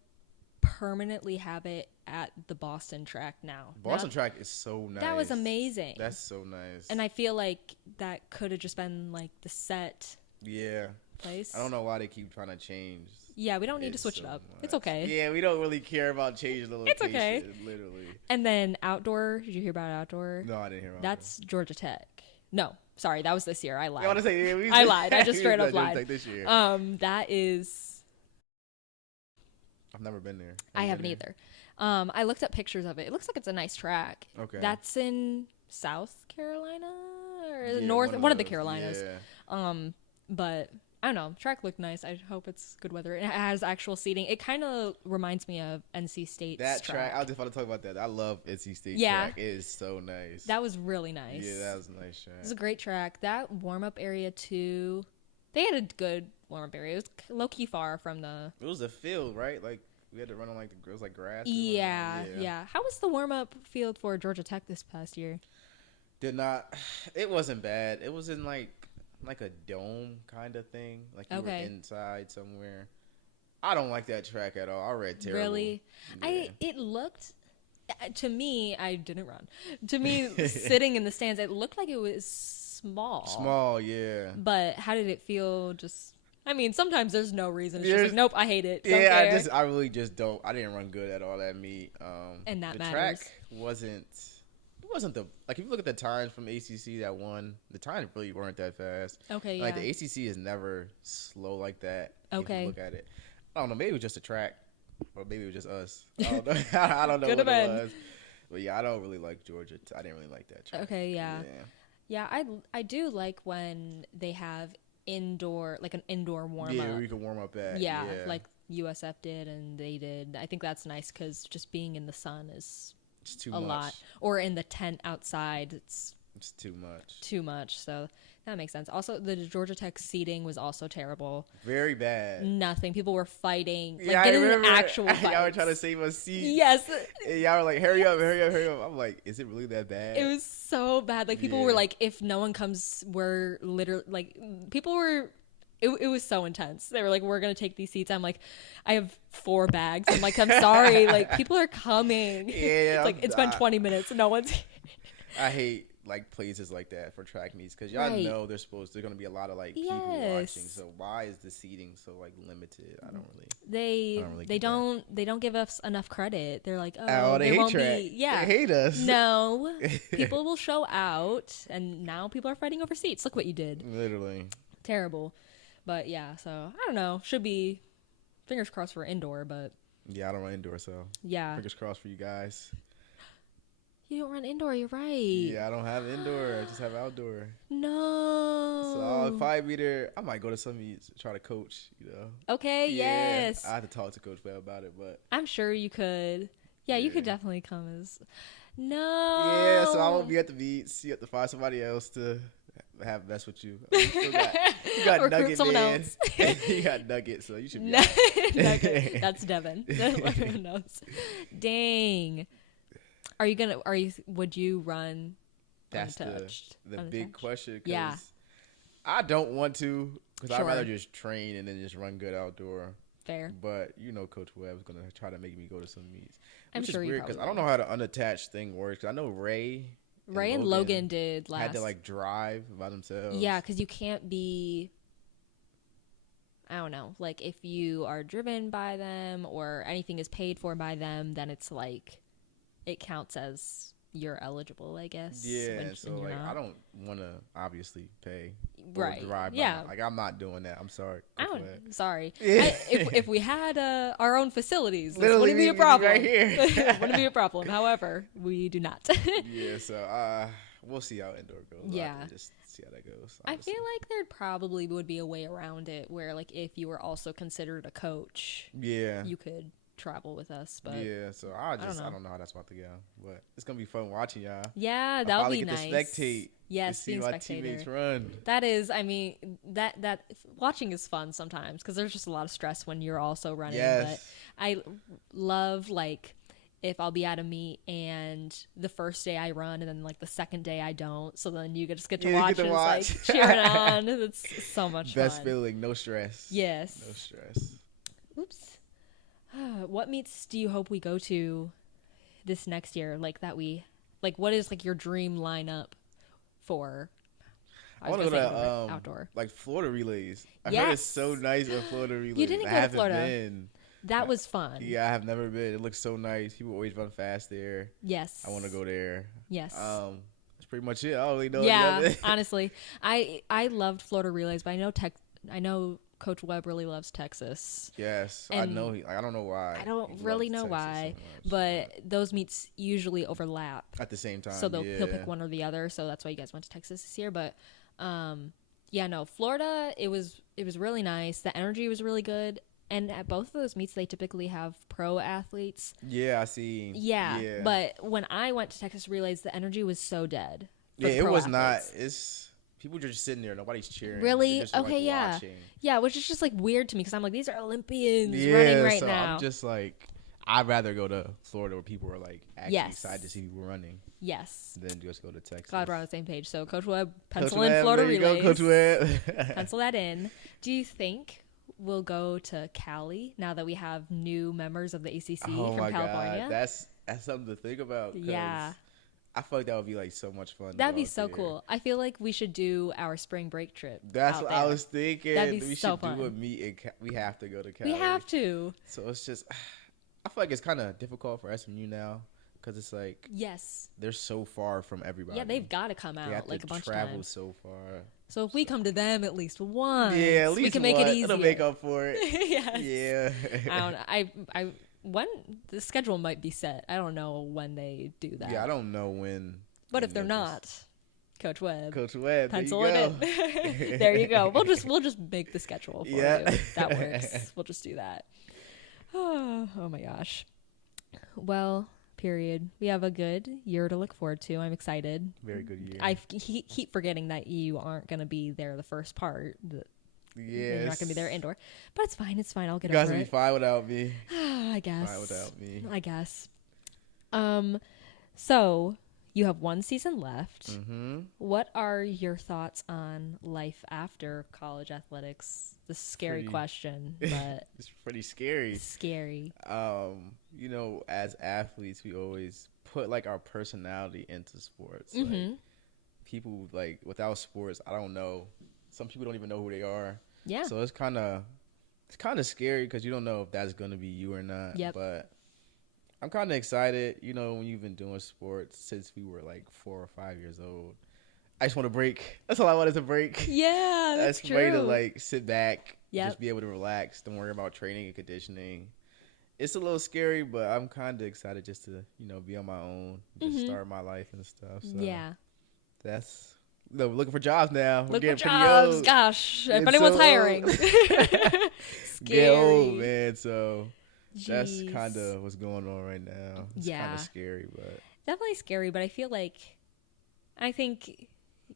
permanently have it at the Boston track now. Boston track is so nice. That was amazing. That's so nice. And I feel like that could have just been like the set place. I don't know why they keep trying to change. Yeah, we don't need to switch it up. Much. It's okay. Yeah, we don't really care about changing the location. It's okay. Literally. And then outdoor. Did you hear about outdoor? No, I didn't hear about That's outdoor. Georgia Tech. No, Sorry, that was this year. I lied. I want to say I lied. I just straight up Georgia lied. Tech this year. That is. I've never been there. I haven't either. I looked up pictures of it. It looks like it's a nice track. Okay. That's in South Carolina or Yeah, North, one of the those, Carolinas. Yeah. But I don't know. Track looked nice. I hope it's good weather. It has actual seating. It kind of reminds me of NC State's That track. I was just about to talk about that. I love NC State Yeah. track. It is so nice. That was really nice. Yeah, that was a nice track. It was a great track. That warm-up area, too. They had a good warm-up area. It was low-key far from the... It was a field, right? Like, we had to run on, like, it was like grass. Yeah. How was the warm-up field for Georgia Tech this past year? It wasn't bad. It was in, like a dome kind of thing. Like, you were inside somewhere. I don't like that track at all. I read terrible. Really? Yeah. It looked... To me, I didn't run. To me, sitting in the stands, it looked like it was small. Small, yeah. But how did it feel? Just, I mean, sometimes there's no reason. It's just like, nope, I hate it. Don't yeah, care. I really just don't. I didn't run good at all that meet. And that the matters. track wasn't the, like, if you look at the times from ACC that won, the times really weren't that fast. Okay, yeah. Like, the ACC is never slow like that. Okay. If you look at it. I don't know. Maybe it was just a track. Or maybe it was just us. I don't know. I don't know Could what have it been. was. But yeah, I don't really like Georgia. I didn't really like that track. Okay, yeah. I do like when they have like an indoor warm-up. Yeah, where you can warm up at. Yeah, like USF did and they did. I think that's nice because just being in the sun is it's too a much. lot. Or in the tent outside, it's too much. Too much. So that makes sense. Also, the Georgia Tech seating was also terrible. Very bad. Nothing. People were fighting. Like, Yeah, getting I remember. in actual fights. Y'all were trying to save us seats. Yes. And y'all were like, hurry up, hurry up, hurry up. I'm like, is it really that bad? It was so bad. Like, people were like, if no one comes, we're literally, like, people were... It was so intense. They were like, we're going to take these seats. I'm like, I have 4 bags. I'm like, I'm sorry. Like, people are coming. Yeah. It's like, it's been 20 minutes. No one's... I hate, like, places like that for track meets because y'all know there's going to be a lot of, like, people watching. So why is the seating so, like, limited? I don't really... They don't give us enough credit. They're like, they hate track. Yeah. They hate us. No. People will show out, and now people are fighting over seats. Look what you did. Literally. Terrible. But yeah, so I don't know. Should be fingers crossed for indoor, but yeah, I don't run indoor, so yeah, fingers crossed for you guys. You don't run indoor. You're right. Yeah, I don't have indoor. I just have outdoor. No. So if I be there, I might go to some meets, try to coach. You know. Okay. Yeah, yes. I have to talk to Coach Bell about it, but I'm sure you could. Yeah, you could definitely come as. No. Yeah, so I won't be at the meets. You have to find somebody else to have mess with you. You got Nugget, man. You got Nugget, so you should be Nugget. That's Devin. Everyone knows. Dang. Would you run That's untouched? the big question. Yeah. I don't want to because I'd rather just train and then just run good outdoor. Fair. But you know Coach Webb's going to try to make me go to some meets. I'm which sure is weird because I don't know how the unattached thing works. I know Ray and Logan did last. Had to like drive by themselves. Yeah, because you can't be. I don't know. Like if you are driven by them or anything is paid for by them, then it's like it counts as you're eligible, I guess. Yeah, so like I don't want to obviously pay right. drive. Yeah, like I'm not doing that. I'm sorry. Sorry. If we had our own facilities, this literally wouldn't be a problem. Right here, wouldn't be a problem. However, we do not. Yeah, so we'll see how indoor goes. Yeah, just see how that goes. Honestly. I feel like there probably would be a way around it where, like, if you were also considered a coach, you could travel with us. But yeah, so I don't know how that's about to go, but it's gonna be fun watching y'all. Yeah, that'll be nice. To spectate. Yes, to see my teammates run. That is, I mean, that watching is fun sometimes because there's just a lot of stress when you're also running. Yes. But I love, like, if I'll be at a meet and the first day I run and then like the second day I don't, so then you just get to watch and like cheering on. It's so much fun. Best feeling, no stress. Yes. No stress. Oops. What meets do you hope we go to this next year? Like what is like your dream lineup for? I want to go to outdoor, like Florida relays. I heard it's so nice at Florida relays. You didn't go to Florida. That was fun. Yeah, I have never been. It looks so nice. People always run fast there. Yes. I want to go there. Yes. There's pretty much it. I don't really know Yeah, any other. honestly, I loved Florida relays, but I know Coach Webb really loves Texas. Yes, I And know. I don't know why. I don't he really loves know Texas why, so much, but those meets usually overlap. at the same time, So he'll pick yeah. one or the other. So that's why you guys went to Texas this year. But yeah, no, Florida. It was really nice. The energy was really good. And at both of those meets, they typically have pro athletes. Yeah, I see. Yeah. But when I went to Texas Relays, the energy was so dead. Yeah, it was athletes. Not. It's people just sitting there. Nobody's cheering. Really? Just, okay, like, yeah. watching. Yeah, which is just like weird to me because I'm like, these are Olympians running right now. I'm just like, I'd rather go to Florida where people are like actually excited to see people running. Yes. Than just go to Texas. Glad we're on the same page. So Coach Webb, pencil Coach in Webb, Florida there you Relays. go, Coach Webb. Pencil that in. Do you think we'll go to Cali now that we have new members of the ACC oh from my California? God. That's something to think about. Yeah. I feel like that would be like so much fun. That'd be so cool. I feel like we should do our spring break trip. That's what I was thinking. That'd be we so should fun. do a meet. We have to go to Cali. We have to. So it's just, I feel like it's kind of difficult for SMU now because it's like they're so far from everybody. Yeah, they've got to come out they have like to a bunch of travel times. so far. So if we come to them at least once, yeah, at least we can one. make it easier. It'll make up for it. Yes. Yeah. I don't know. When the schedule might be set. I don't know when they do that. Yeah, I don't know when. But if they're not, Coach Webb, pencil it in. There you go. We'll just make the schedule for you. That works. We'll just do that. Oh my gosh. Well, period. We have a good year to look forward to. I'm excited. Very good year. I keep forgetting that you aren't going to be there the first part. You're not going to be there indoor. But it's fine. It's fine. I'll get over it. You guys will be fine without me. I guess. Fine without me. I guess. So you have one season left. Mm-hmm. What are your thoughts on life after college athletics? The scary question, but it's pretty scary. Scary. You know, as athletes, we always put like our personality into sports. Mm-hmm. Like, people like without sports, I don't know. Some people don't even know who they are. Yeah. So it's kind of scary because you don't know if that's gonna be you or not. Yep. But I'm kind of excited. You know, when you've been doing sports since we were like 4 or 5 years old. I just want to break. That's all I wanted to break. Yeah, that's true. Ready to like sit back, Yep. just be able to relax, don't worry about training and conditioning. It's a little scary, but I'm kind of excited just to, be on my own, just start my life and stuff. So yeah. That's looking for jobs now. Look for getting pretty jobs. old. Gosh, if It's anyone's so hiring. old. Scary. Get old, man. So that's Jeez. kind of what's going on right now. It's kind of scary, but definitely scary. But I think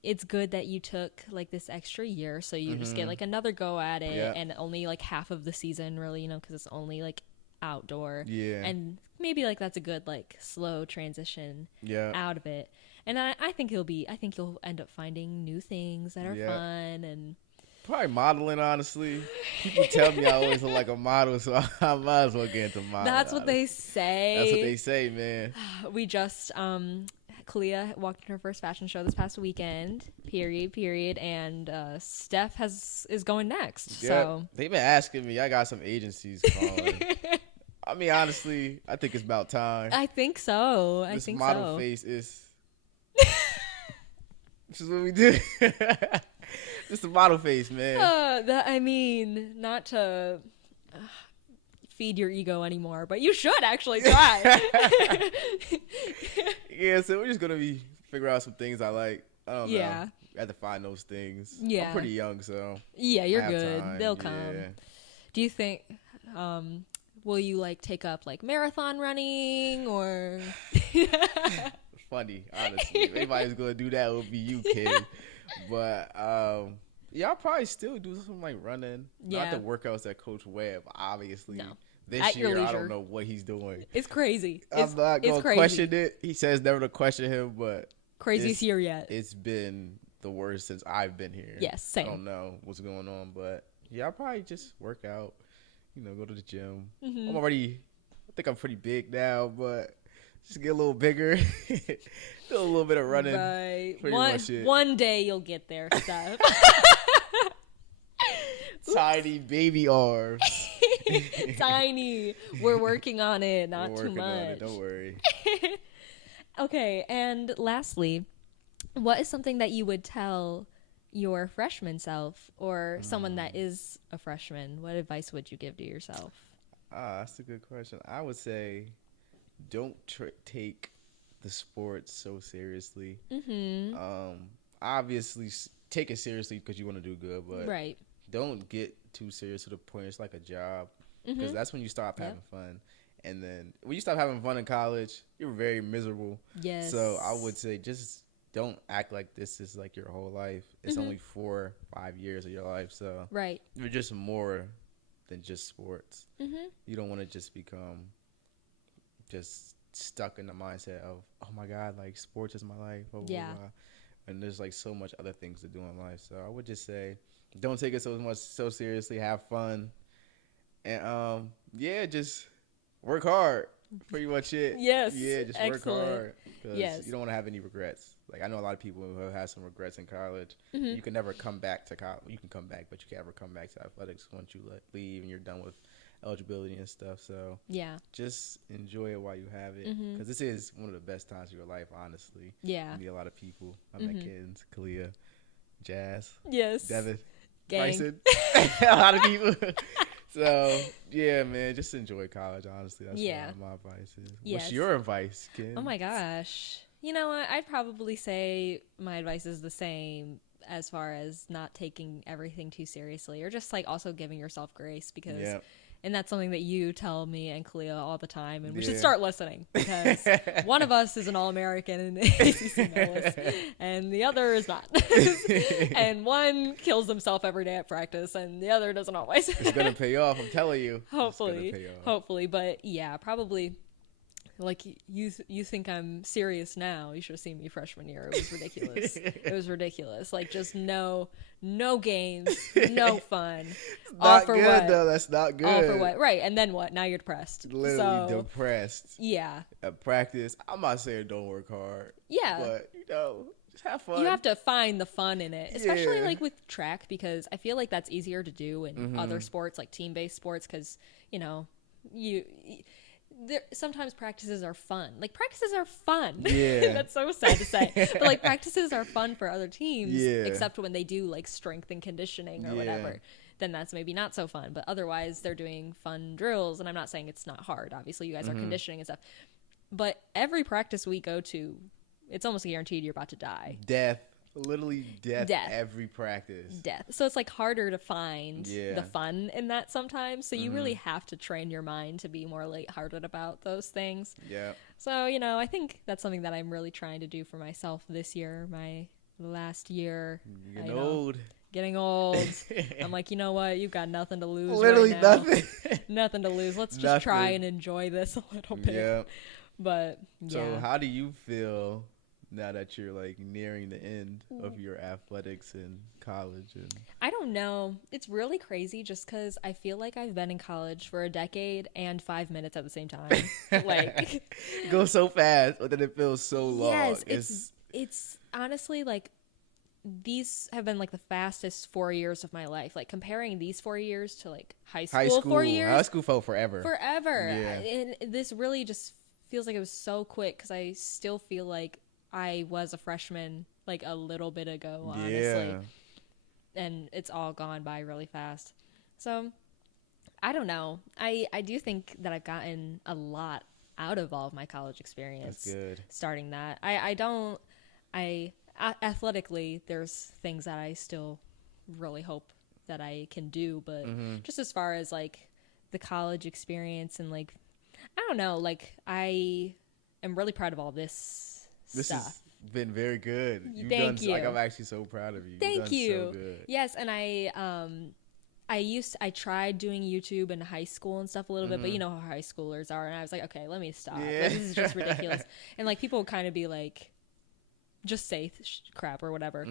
it's good that you took like this extra year, so you just get like another go at it, and only like half of the season, really, because it's only like outdoor. Yeah. And maybe like that's a good like slow transition out of it. And I think you'll end up finding new things that are fun and probably modeling, honestly. People tell me I always look like a model, so I might as well get into modeling. That's what they say. That's what they say, man. We just Kalia walked in her first fashion show this past weekend. Period. And Steph is going next. Yeah, so they've been asking me. I got some agencies calling. I mean, honestly, I think it's about time. I think so. This model face is. This is what we do. Just a model face, man. Not to feed your ego anymore, but you should actually try. Yeah, so we're just gonna be figure out some things I like. I don't know. Yeah. I have to find those things. Yeah. I'm pretty young, so Yeah, you're I have good. time. They'll come. Do you think will you like take up like marathon running or Funny, honestly. If anybody's gonna do that, it would be you, kid. But I'll probably still do something like running. Yeah. Not the workouts that Coach Webb, obviously. No. This At your year, I leisure. don't know what he's doing. It's crazy. I'm not going to question it. He says never to question him, but craziest year yet. It's been the worst since I've been here. Yes, same. I don't know what's going on, but yeah, I'll probably just work out, go to the gym. I think I'm pretty big now, but just get a little bigger, do a little bit of running. Right. Much it. One day you'll get there, Steph. Tiny baby arms. Tiny. We're working on it, not We're too working on much. it, don't worry. Okay, and lastly, What is something that you would tell your freshman self or someone that is a freshman? What advice would you give to yourself? That's a good question. I would say don't take the sport so seriously. Obviously, take it seriously because you want to do good, but Right. don't get too serious to the point it's like a job, because that's when you stop having fun. And then when you stop having fun in college, you're very miserable. Yes. So I would say just don't act like this is like your whole life. It's only 4-5 years of your life. So Right. you're just more than just sports. You don't want to just become just stuck in the mindset of, oh my God, like sports is my life. Blah, blah, blah. And there's like so much other things to do in life. So I would just say, don't take it so seriously. Have fun, and just work hard. Pretty much it. Yes. Yeah, just Excellent. work hard, because Yes. you don't want to have any regrets. Like I know a lot of people who have had some regrets in college. You can never come back to college. You can come back, but you can't ever come back to athletics once you leave and you're done with eligibility and stuff. So Yeah. just enjoy it while you have it, because this is one of the best times of your life, honestly. Yeah. You meet a lot of people. I met Mackenzie, Kalia, Jazz, Yes. Devin, Gang. Bryson, a lot of people. So yeah, man, just enjoy college. Honestly, that's what my advice is. Yes. What's your advice, Ken? Oh my gosh. You know what? I'd probably say my advice is the same as far as not taking everything too seriously, or just like also giving yourself grace, because and that's something that you tell me and Kalia all the time, and we should start listening, because one of us is an All-American in the ACC medalist, and the other is not. And one kills himself every day at practice, and the other doesn't always. It's gonna pay off. I'm telling you. Hopefully, but yeah, probably. Like you think I'm serious now. You should have seen me freshman year. It was ridiculous. It was ridiculous. Like just no games, no fun. All Not for good what? though. That's not good. All for what? Right. And then what? Now you're depressed. Literally depressed. Yeah. At practice, I'm not saying don't work hard. Yeah. But just have fun. You have to find the fun in it, especially like with track, because I feel like that's easier to do in other sports, like team-based sports, because sometimes practices are fun. Like practices are fun. Yeah. That's so sad to say. But like practices are fun for other teams, Yeah. except when they do like strength and conditioning or whatever. Then that's maybe not so fun. But otherwise they're doing fun drills, and I'm not saying it's not hard. Obviously you guys are conditioning and stuff. But every practice we go to, it's almost guaranteed you're about to die. Death. Literally death. Every practice. Death. So it's like harder to find the fun in that sometimes. So you really have to train your mind to be more lighthearted about those things. Yeah. So, I think that's something that I'm really trying to do for myself this year, my last year. Getting old. Getting old. I'm like, you know what? You've got nothing to lose. Literally right now. nothing. Nothing to lose. Let's just try and enjoy this a little bit. Yeah. But, So how do you feel now that you're like nearing the end of your athletics in college? And I don't know. It's really crazy just because I feel like I've been in college for a decade and 5 minutes at the same time. Like it goes so fast, but then it feels so long. Yes, it's honestly like these have been like the fastest 4 years of my life. Like comparing these 4 years to like high school 4 years. High school felt forever. Yeah. And this really just feels like it was so quick, because I still feel like I was a freshman like a little bit ago, honestly. Yeah. And it's all gone by really fast. So I don't know. I do think that I've gotten a lot out of all of my college experience. That's good. Starting that. Athletically, there's things that I still really hope that I can do, but just as far as like the college experience and like, I don't know, like I am really proud of all this stuff. Has been very good. Thank you. Like, I'm actually so proud of you. Thank you. So good. Yes, and I tried doing YouTube in high school and stuff a little bit, but you know how high schoolers are, and I was like, okay, let me stop. Yeah. Like, this is just ridiculous. And like people would kind of be like, just say crap or whatever.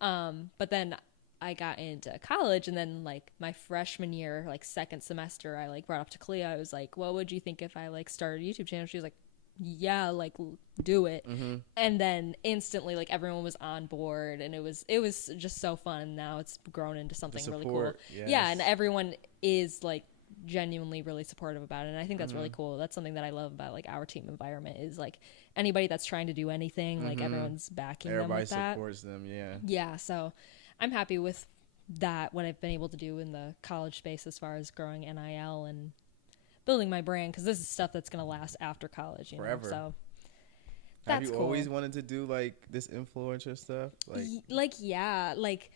But then I got into college, and then like my freshman year, like second semester, I like brought up to Clea. I was like, what would you think if I like started a YouTube channel? She was like, yeah, like do it. And then instantly like everyone was on board, and it was just so fun. Now it's grown into something really cool. Yes. Yeah, and everyone is like genuinely really supportive about it. And I think that's really cool. That's something that I love about like our team environment is like anybody that's trying to do anything, like everyone's backing them with that. Everybody supports them, yeah. Yeah, so I'm happy with that, what I've been able to do in the college space as far as growing NIL and building my brand, because this is stuff that's going to last after college, you Forever. know, so Have that's you cool. always wanted to do like this influencer stuff? Yeah, like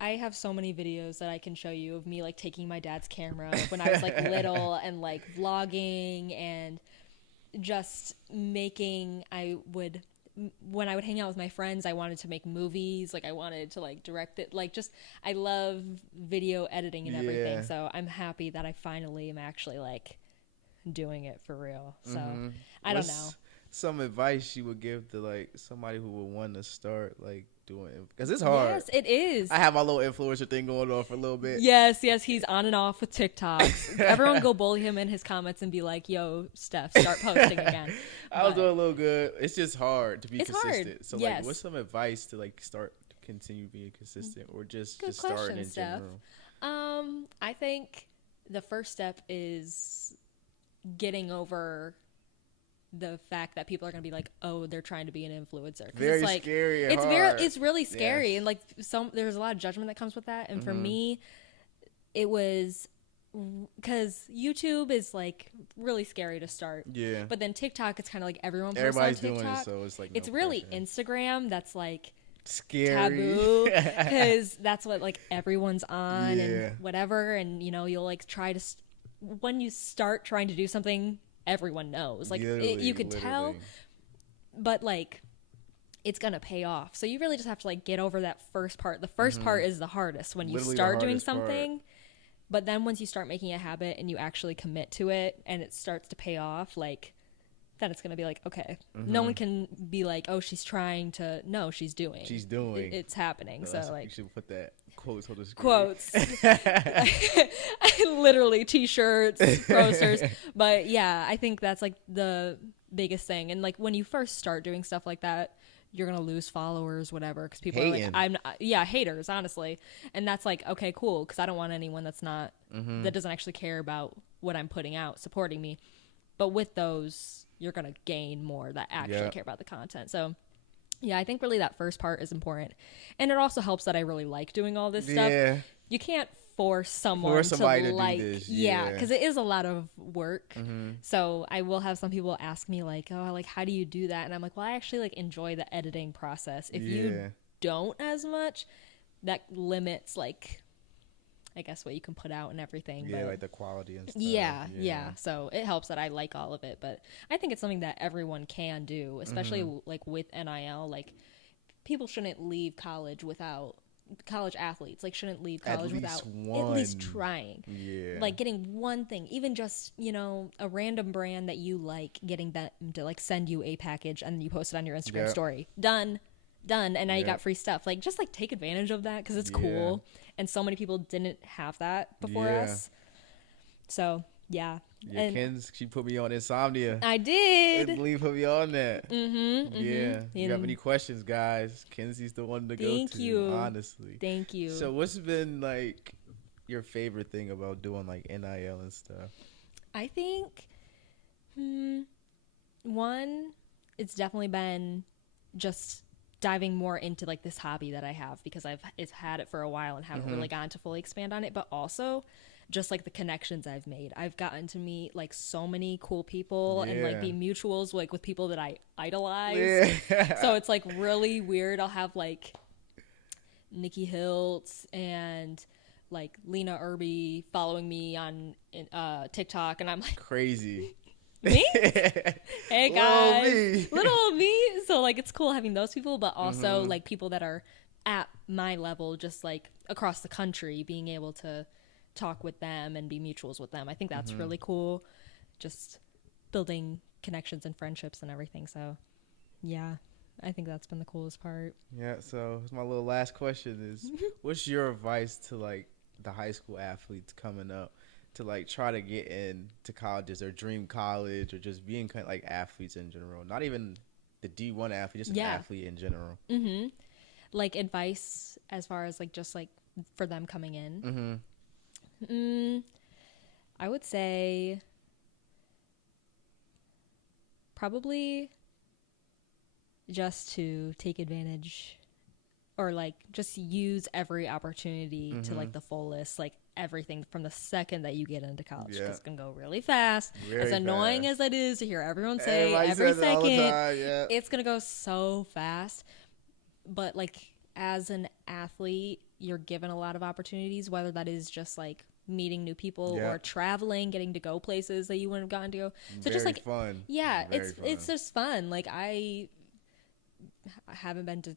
I have so many videos that I can show you of me like taking my dad's camera when I was like little and like vlogging and just making, when I would hang out with my friends, I wanted to make movies. Like I wanted to like direct it. Like just, I love video editing and everything. Yeah. So I'm happy that I finally am actually like doing it for real. So I What's don't know. some advice you would give to like somebody who would want to start like doing it? Because it's hard. Yes, it is. I have my little influencer thing going on for a little bit. Yes, he's on and off with TikToks. Everyone go bully him in his comments and be like, yo, Steph, start posting again. I was doing a little good. It's just hard to be consistent. Hard. So yes. like, what's some advice to like continue being consistent, or just Good start question, in Steph. general? I think the first step is getting over the fact that people are going to be like, oh, they're trying to be an influencer. Very it's like, scary and it's hard. It's really scary. Yes. And like there's a lot of judgment that comes with that. And for me, it was because YouTube is like really scary to start. Yeah. But then TikTok, it's kind of like everyone posts Everybody's on TikTok. doing it, so it's like it's no really pressure. Instagram that's like Scary. taboo because that's what like everyone's on Yeah. and whatever. And you know, you'll like try to when you start trying to do something, everyone knows, like you could tell, but like it's gonna pay off. So you really just have to like get over that first part. The first part is the hardest when you Literally start doing something, but then once you start making a habit and you actually commit to it and it starts to pay off, like then it's gonna be like, okay, no one can be like, oh, she's trying to. No, she's doing it's happening. So like, you should put that quotes on the screen. Quotes. Literally t-shirts, posters. But yeah, I think that's like the biggest thing. And like when you first start doing stuff like that, you're gonna lose followers, whatever, because people are like, haters, honestly. And that's like, okay, cool, because I don't want anyone that's not that doesn't actually care about what I'm putting out supporting me. But with those, you're gonna gain more that actually care about the content. So yeah, I think really that first part is important. And it also helps that I really like doing all this stuff. You can't force somebody to like, do this. Because it is a lot of work. So I will have some people ask me like, oh, like, how do you do that? And I'm like, well, I actually like enjoy the editing process. If you don't as much, that limits like, I guess what you can put out and everything. Yeah, but like the quality and stuff. Yeah. So it helps that I like all of it, but I think it's something that everyone can do, especially like with NIL. Like people shouldn't leave college without college athletes. Like shouldn't leave college without at least trying. Yeah. Like getting one thing, even just a random brand that you like, getting them to like send you a package and you post it on your Instagram story. Done, and now you got free stuff. Like just like take advantage of that because it's cool. And so many people didn't have that before us. So, yeah. And Ken's, she put me on Insomnia. I did. Put me on that. Yeah. You have any questions, guys? Kenzie's the one to go to. Thank you. Honestly. Thank you. So what's been like your favorite thing about doing like NIL and stuff? I think, one, it's definitely been just diving more into like this hobby that I have because I've had it for a while and haven't really gotten to fully expand on it, but also just like the connections I've made. I've gotten to meet like so many cool people and like be mutuals like with people that I idolize. So it's like really weird. I'll have like Nikki Hiltz and like Lena Irby following me on TikTok, and I'm like, crazy. Me? Hey guys, little me. So like it's cool having those people, but also like people that are at my level, just like across the country, being able to talk with them and be mutuals with them. I think that's really cool. Just building connections and friendships and everything. So yeah, I think that's been the coolest part. Yeah. So my little last question is, what's your advice to like the high school athletes coming up to like try to get into colleges or dream college or just being kind of like athletes in general, not even the D1 athlete, just an athlete in general? Like advice as far as like just like for them coming in. I would say probably just to take advantage or like just use every opportunity to like the fullest, like everything from the second that you get into college. Yeah. It's gonna go really fast. Very as annoying fast. as it is to hear everyone say Everybody every says it all the second, time, yeah. it's gonna go so fast. But like as an athlete, you're given a lot of opportunities, whether that is just like meeting new people Yeah. or traveling, getting to go places that you wouldn't have gotten to go. So Very just like fun. yeah, Very it's fun. just fun. Like I haven't been to.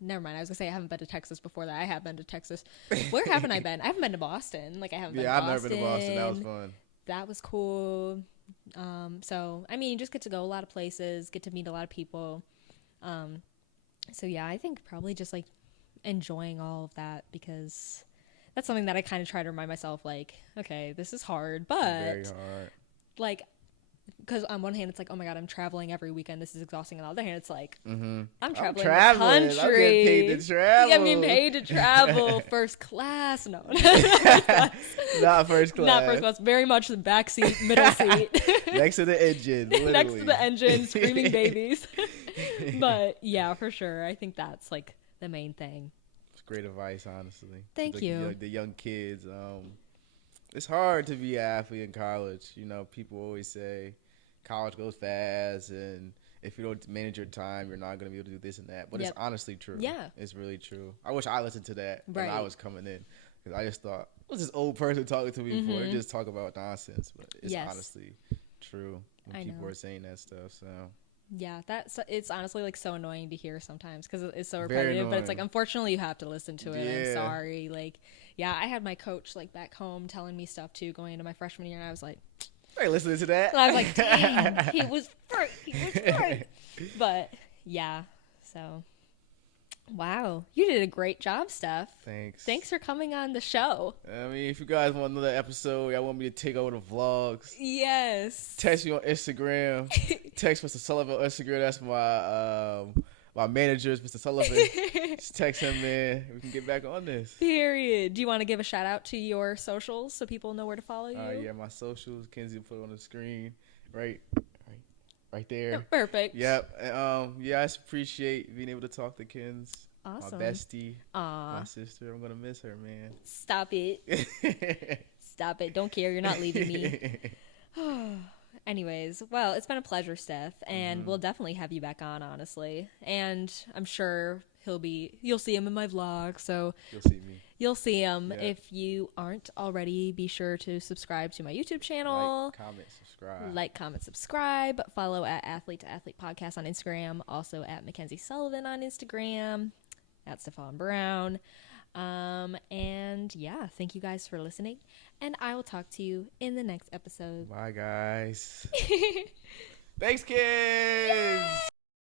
Never mind. I was gonna say I haven't been to Texas before that. I have been to Texas. Where haven't I been? I haven't been to Boston. Like I haven't been to Boston. Yeah, I've never been to Boston. That was fun. That was cool. So I mean, you just get to go a lot of places, get to meet a lot of people. So yeah, I think probably just like enjoying all of that because that's something that I kind of try to remind myself. Like, okay, this is hard, but Very hard. like. Because on one hand, it's like, oh my God, I'm traveling every weekend. This is exhausting. On the other hand, it's like, I'm traveling the country. I'm getting paid to travel. Yeah, I'm getting paid to travel. First class. No. Not first class. Not first class. Very much the back seat, middle seat. Next to the engine. Literally. Next to the engine, screaming babies. But yeah, for sure. I think that's like the main thing. It's great advice, honestly. Thank you. The young kids. It's hard to be an athlete in college. You know, people always say college goes fast, and if you don't manage your time, you're not going to be able to do this and that. But It's honestly true. Yeah. It's really true. I wish I listened to that when I was coming in. Because I just thought, what's this old person talking to me before? They just talk about nonsense. But it's honestly true when people are saying that stuff. So yeah, it's honestly like so annoying to hear sometimes because it's so repetitive. But it's like, unfortunately, you have to listen to it. Yeah. I'm sorry. Like, yeah, I had my coach like back home telling me stuff too going into my freshman year, and I was like, I ain't listening to that. And I was like, dang, he was right. But yeah, so wow, you did a great job, Steph. Thanks for coming on the show. I mean, if you guys want another episode, y'all want me to take over the vlogs, yes, text me on Instagram. Text Mr. Sullivan on Instagram. That's my manager is Mr. Sullivan. Just text him, man. We can get back on this. Period. Do you want to give a shout out to your socials so people know where to follow you? Yeah, my socials. Kenzie put it on the screen, right there. Perfect. Yep. Yeah, I just appreciate being able to talk to Kens. Awesome. My bestie. Aw. My sister. I'm gonna miss her, man. Stop it. Stop it. Don't care. You're not leaving me. Anyways, well, it's been a pleasure, Steph, and we'll definitely have you back on, honestly. And I'm sure you'll see him in my vlog, so you'll see him. Yeah. If you aren't already, be sure to subscribe to my YouTube channel. Like, comment, subscribe. Follow at Athlete to Athlete Podcast on Instagram. Also at Mackenzie Sullivan on Instagram. At Stephon Brown. And yeah, thank you guys for listening, and I will talk to you in the next episode. Bye, guys. Thanks, kids.